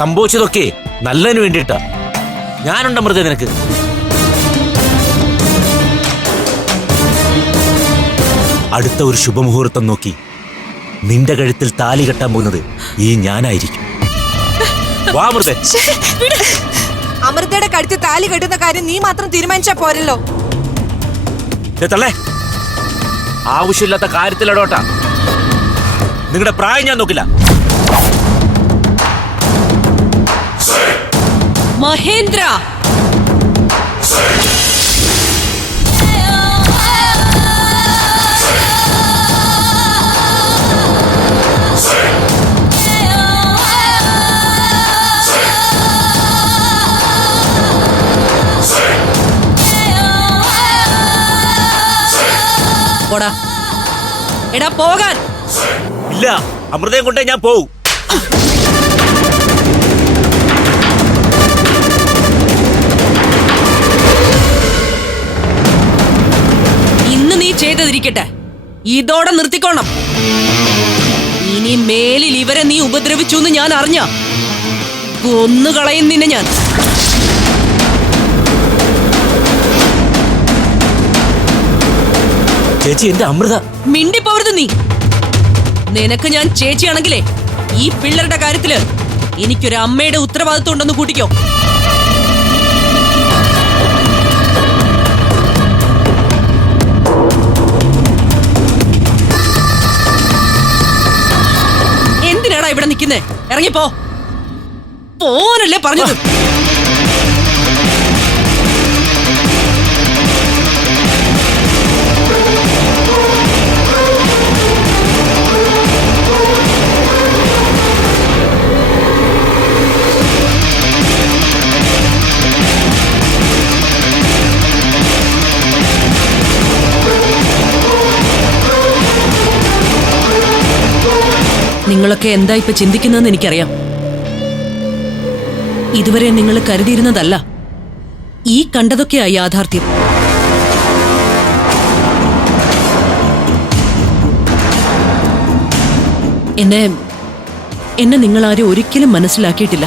സംഭവിച്ചതൊക്കെ നല്ലതിന് വേണ്ടിയിട്ടാ. ഞാനുണ്ട് അമൃത നിനക്ക്. അടുത്ത ഒരു ശുഭമുഹൂർത്തം നോക്കി നിന്റെ കഴുത്തിൽ താലി കെട്ടാൻ പോകുന്നത് ഈ ഞാനായിരിക്കും. വാ അമൃത. അമൃതയുടെ കഴുത്തിൽ താലി കെട്ടുന്ന കാര്യം നീ മാത്രം തീരുമാനിച്ചാ പോരല്ലോ. തള്ളേ, ആവശ്യമില്ലാത്ത കാര്യത്തിലടോട്ടാ. നിങ്ങളുടെ പ്രായം ഞാൻ നോക്കില്ല. മഹേന്ദ്ര, പോടാ. എടാ പോകാൻ. ഇല്ല, അമൃതയും കൊണ്ടേ ഞാൻ പോവും. ഇന്ന് നീ ചെയ്തതിരിക്കട്ടെ, ഇതോടെ നിർത്തിക്കോണം. ഇനി മേലിൽ ഇവരെ നീ ഉപദ്രവിച്ചു എന്ന് ഞാൻ അറിഞ്ഞ കൊന്നുകളയും നിന്നെ ഞാൻ. ചേച്ചി, എന്റെ അമൃത. മിണ്ടിപ്പോവരുത് നീ. നിനക്ക് ഞാൻ ചേച്ചിയാണെങ്കിലേ ഈ പിള്ളേരുടെ കാര്യത്തില് എനിക്കൊരു അമ്മയുടെ ഉത്തരവാദിത്വം ഉണ്ടെന്ന് കൂട്ടിക്കോ. എന്തിനാടാ ഇവിടെ നിൽക്കുന്നേ? ഇറങ്ങിപ്പോ. പോനല്ലേ പറഞ്ഞത്. നിങ്ങളൊക്കെ എന്താ ഇപ്പൊ ചിന്തിക്കുന്നതെന്ന് എനിക്കറിയാം. ഇതുവരെ നിങ്ങൾ കരുതിയിരുന്നതല്ല, ഈ കണ്ടതൊക്കെയാ യാഥാർത്ഥ്യം. എന്നെ നിങ്ങളാരും ഒരിക്കലും മനസ്സിലാക്കിയിട്ടില്ല.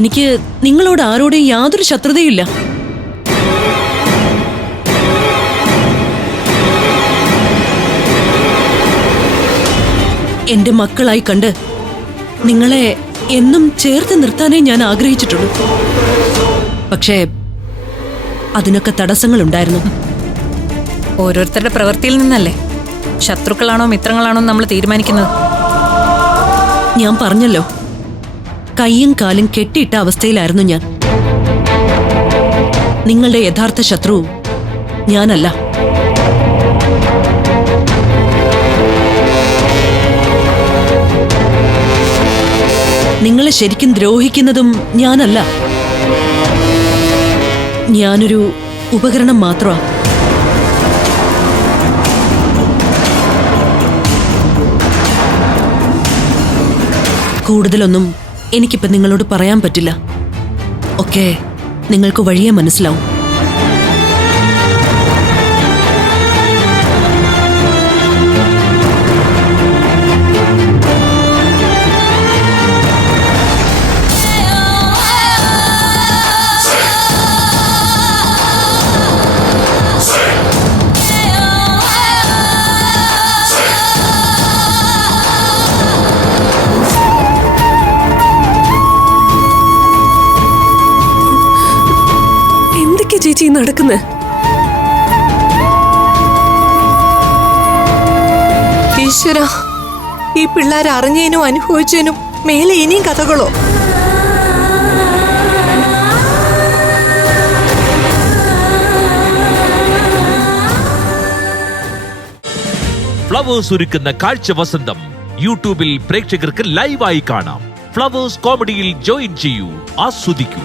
എനിക്ക് നിങ്ങളോട് ആരോടും യാതൊരു ശത്രുതയില്ല. എന്റെ മക്കളായി കണ്ട് നിങ്ങളെ എന്നും ചേർത്ത് നിർത്താനേ ഞാൻ ആഗ്രഹിച്ചിട്ടുള്ളൂ. പക്ഷേ അതിനൊക്കെ തടസ്സങ്ങളുണ്ടായിരുന്നു. ഓരോരുത്തരുടെ പ്രവൃത്തിയിൽ നിന്നല്ലേ ശത്രുക്കളാണോ മിത്രങ്ങളാണോ നമ്മൾ തീരുമാനിക്കുന്നത്. ഞാൻ പറഞ്ഞല്ലോ, കൈയും കാലും കെട്ടിയിട്ട അവസ്ഥയിലായിരുന്നു ഞാൻ. നിങ്ങളുടെ യഥാർത്ഥ ശത്രു ഞാനല്ല. നിങ്ങളെ ശരിക്കും ദ്രോഹിക്കുന്നതും ഞാനല്ല. ഞാനൊരു ഉപകരണം മാത്രമാണ്. കൂടുതലൊന്നും എനിക്കിപ്പോ നിങ്ങളോട് പറയാൻ പറ്റില്ല. ഒക്കെ നിങ്ങൾക്ക് വഴിയെ മനസ്സിലാവും. ചേച്ചി നടക്കുന്നത്? ഈശ്വര, ഈ പിള്ളേർ അറിഞ്ഞതിനും അനുഭവിച്ചതിനും മേലെ ഇനിയും കഥകളോ? ഫ്ലവേഴ്സ് ഒരുക്കുന്ന കാഴ്ച വസന്തം യൂട്യൂബിൽ പ്രേക്ഷകർക്ക് ലൈവായി കാണാം. ഫ്ലവേഴ്സ് കോമഡിയിൽ ജോയിൻ ചെയ്യൂ, ആസ്വദിക്കൂ.